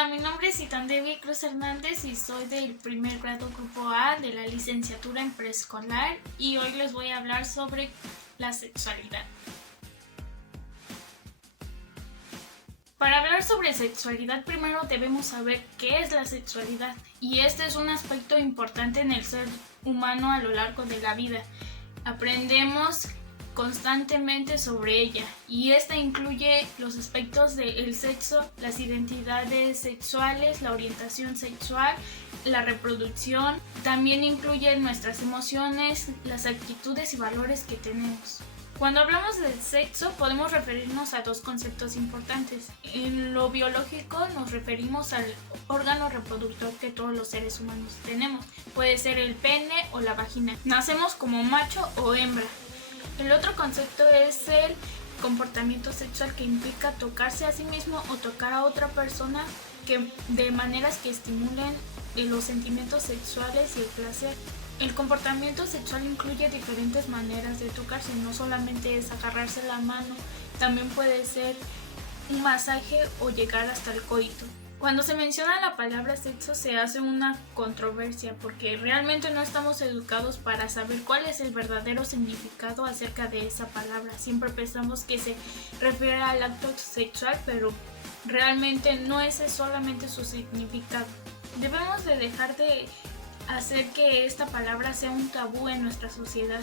Hola, mi nombre es Itán Debbie Cruz Hernández y soy del primer grado grupo A de la licenciatura en preescolar y hoy les voy a hablar sobre la sexualidad. Para hablar sobre sexualidad primero debemos saber qué es la sexualidad y este es un aspecto importante en el ser humano a lo largo de la vida. Aprendemos constantemente sobre ella y esta incluye los aspectos del sexo, las identidades sexuales, la orientación sexual, la reproducción, también incluye nuestras emociones, las actitudes y valores que tenemos. Cuando hablamos del sexo podemos referirnos a dos conceptos importantes. En lo biológico nos referimos al órgano reproductor que todos los seres humanos tenemos. Puede ser el pene o la vagina. Nacemos como macho o hembra. El otro concepto es el comportamiento sexual, que implica tocarse a sí mismo o tocar a otra persona de maneras que estimulen los sentimientos sexuales y el placer. El comportamiento sexual incluye diferentes maneras de tocarse, no solamente es agarrarse la mano, también puede ser un masaje o llegar hasta el coito. Cuando se menciona la palabra sexo se hace una controversia porque realmente no estamos educados para saber cuál es el verdadero significado acerca de esa palabra. Siempre pensamos que se refiere al acto sexual, pero realmente no ese es solamente su significado. Debemos de dejar de hacer que esta palabra sea un tabú en nuestra sociedad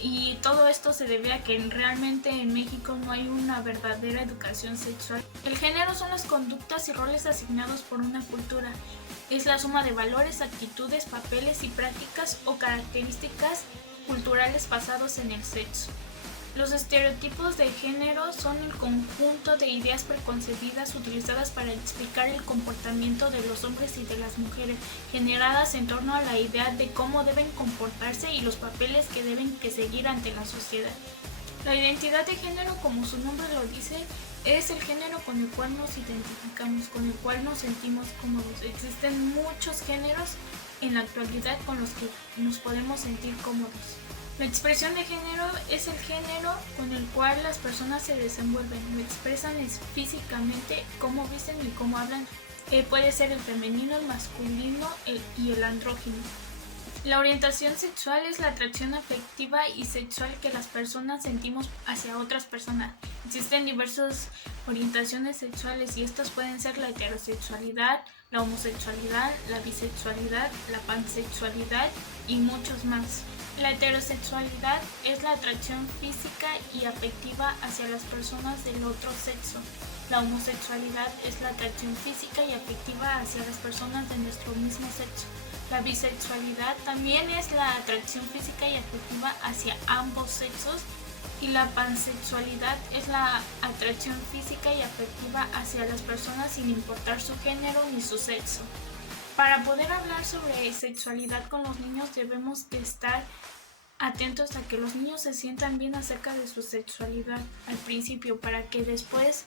y todo esto se debe a que realmente en México no hay una verdadera educación sexual. El género son las conductas y roles asignados por una cultura. Es la suma de valores, actitudes, papeles y prácticas o características culturales basados en el sexo. Los estereotipos de género son el conjunto de ideas preconcebidas utilizadas para explicar el comportamiento de los hombres y de las mujeres, generadas en torno a la idea de cómo deben comportarse y los papeles que deben seguir ante la sociedad. La identidad de género, como su nombre lo dice, es el género con el cual nos identificamos, con el cual nos sentimos cómodos. Existen muchos géneros en la actualidad con los que nos podemos sentir cómodos. La expresión de género es el género con el cual las personas se desenvuelven, lo expresan físicamente, cómo visten y cómo hablan. Puede ser el femenino, el masculino y el andrógino. La orientación sexual es la atracción afectiva y sexual que las personas sentimos hacia otras personas. Existen diversas orientaciones sexuales y estas pueden ser la heterosexualidad, la homosexualidad, la bisexualidad, la pansexualidad y muchos más. La heterosexualidad es la atracción física y afectiva hacia las personas del otro sexo. La homosexualidad es la atracción física y afectiva hacia las personas de nuestro mismo sexo. La bisexualidad también es la atracción física y afectiva hacia ambos sexos. Y la pansexualidad es la atracción física y afectiva hacia las personas sin importar su género ni su sexo. Para poder hablar sobre sexualidad con los niños debemos de estar atentos a que los niños se sientan bien acerca de su sexualidad al principio, para que después,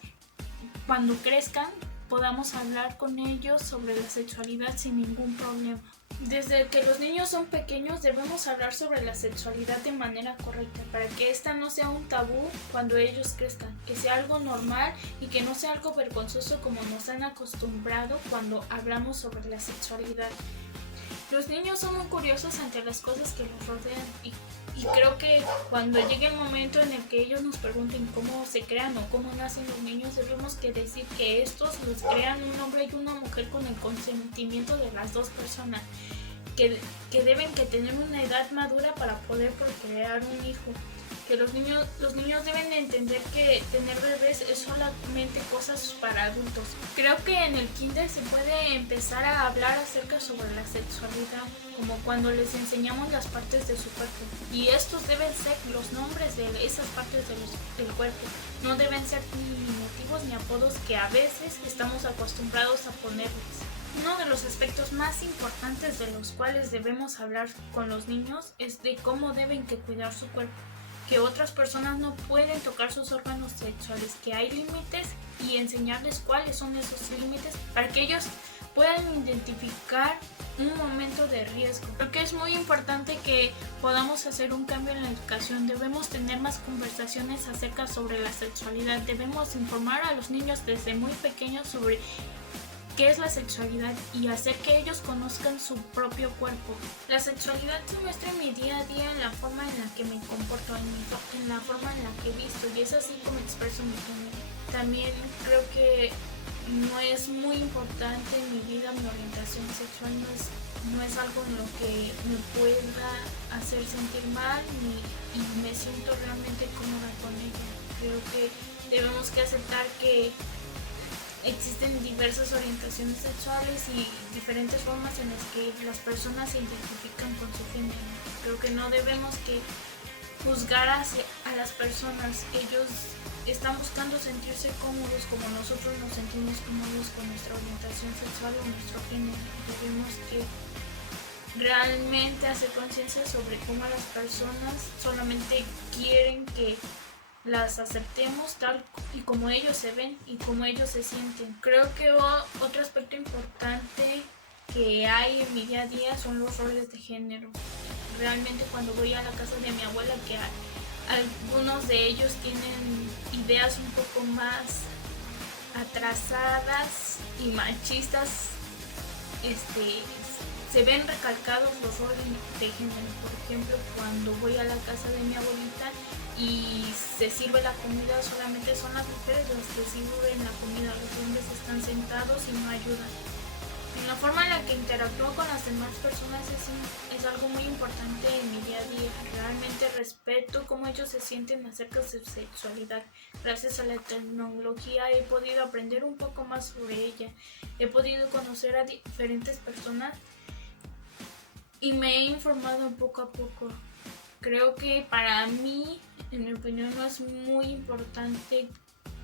cuando crezcan, podamos hablar con ellos sobre la sexualidad sin ningún problema. Desde que los niños son pequeños debemos hablar sobre la sexualidad de manera correcta para que esta no sea un tabú cuando ellos crezcan, que sea algo normal y que no sea algo vergonzoso como nos han acostumbrado cuando hablamos sobre la sexualidad. Los niños son muy curiosos ante las cosas que los rodean y creo que cuando llegue el momento en el que ellos nos pregunten cómo se crean o cómo nacen los niños, debemos que decir que estos los crean un hombre y una mujer con el consentimiento de las dos personas, que deben que tener una edad madura para poder procrear un hijo. Que los niños deben de entender que tener bebés es solamente cosas para adultos. Creo que en el kinder se puede empezar a hablar acerca sobre la sexualidad, como cuando les enseñamos las partes de su cuerpo. Y estos deben ser los nombres de esas partes del cuerpo. No deben ser ni motivos ni apodos que a veces estamos acostumbrados a ponerles. Uno de los aspectos más importantes de los cuales debemos hablar con los niños es de cómo deben que cuidar su cuerpo, que otras personas no pueden tocar sus órganos sexuales, que hay límites y enseñarles cuáles son esos límites para que ellos puedan identificar un momento de riesgo. Creo que es muy importante que podamos hacer un cambio en la educación. Debemos tener más conversaciones sobre la sexualidad. Debemos informar a los niños desde muy pequeños sobre qué es la sexualidad y hacer que ellos conozcan su propio cuerpo. La sexualidad se muestra en mi día a día en la forma en la que me comporto, en la forma en la que visto, y es así como expreso mi género. También creo que no es muy importante en mi vida mi orientación sexual, no es algo en lo que me pueda hacer sentir mal y me siento realmente cómoda con ella. Creo que debemos que aceptar que existen diversas orientaciones sexuales y diferentes formas en las que las personas se identifican con su género. Creo que no debemos que juzgar a las personas. Ellos están buscando sentirse cómodos como nosotros nos sentimos cómodos con nuestra orientación sexual o nuestro género. Debemos que realmente hacer conciencia sobre cómo las personas solamente quieren que las aceptemos tal y como ellos se ven y como ellos se sienten. Creo que otro aspecto importante que hay en mi día a día son los roles de género. Realmente cuando voy a la casa de mi abuela, que algunos de ellos tienen ideas un poco más atrasadas y machistas, se ven recalcados los roles de género. Por ejemplo, cuando voy a la casa de mi abuelita y se sirve la comida, solamente son las mujeres las que sirven la comida, los hombres están sentados y no ayudan. En la forma en la que interactúo con las demás personas es algo muy importante en mi día a día. Realmente respeto cómo ellos se sienten acerca de su sexualidad. Gracias a la tecnología he podido aprender un poco más sobre ella. He podido conocer a diferentes personas y me he informado poco a poco. Creo que para mí, en mi opinión, no es muy importante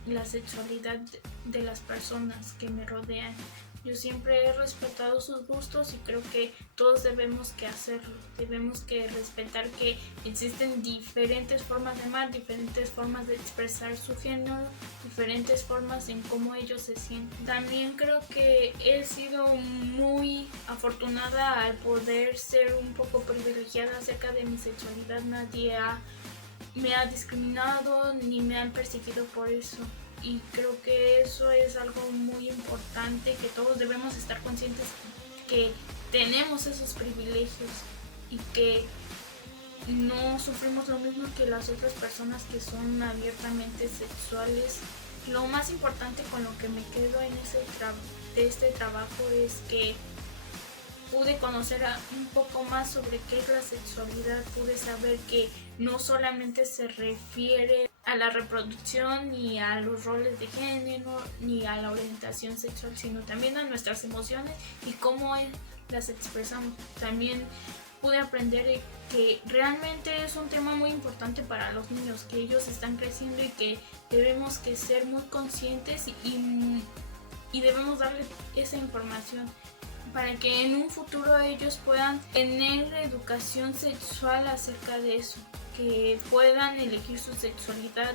la sexualidad de las personas que me rodean. Yo siempre he respetado sus gustos y creo que todos debemos que hacerlo. Debemos que respetar que existen diferentes formas de amar, diferentes formas de expresar su género, diferentes formas en cómo ellos se sienten. También creo que he sido muy afortunada al poder ser un poco privilegiada acerca de mi sexualidad. Nadie me ha discriminado ni me han perseguido por eso. Y creo que eso es algo muy importante, que todos debemos estar conscientes que tenemos esos privilegios y que no sufrimos lo mismo que las otras personas que son abiertamente sexuales. Lo más importante con lo que me quedo en este trabajo es que pude conocer un poco más sobre qué es la sexualidad, pude saber que no solamente se refiere a la reproducción ni a los roles de género ni a la orientación sexual, sino también a nuestras emociones y cómo las expresamos. También pude aprender que realmente es un tema muy importante para los niños, que ellos están creciendo y que debemos que ser muy conscientes y debemos darle esa información para que en un futuro ellos puedan tener educación sexual acerca de eso, que puedan elegir su sexualidad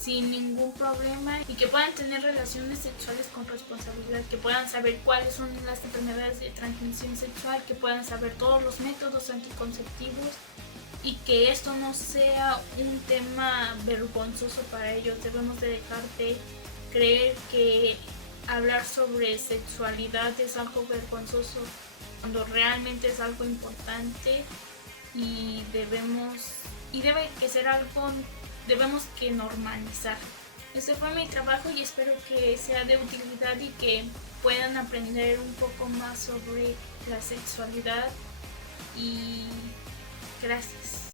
sin ningún problema y que puedan tener relaciones sexuales con responsabilidad, que puedan saber cuáles son las enfermedades de transmisión sexual, que puedan saber todos los métodos anticonceptivos y que esto no sea un tema vergonzoso para ellos. Debemos de dejar de creer que hablar sobre sexualidad es algo vergonzoso cuando realmente es algo importante y debe que ser algo, debemos que normalizar. Este fue mi trabajo y espero que sea de utilidad y que puedan aprender un poco más sobre la sexualidad y gracias.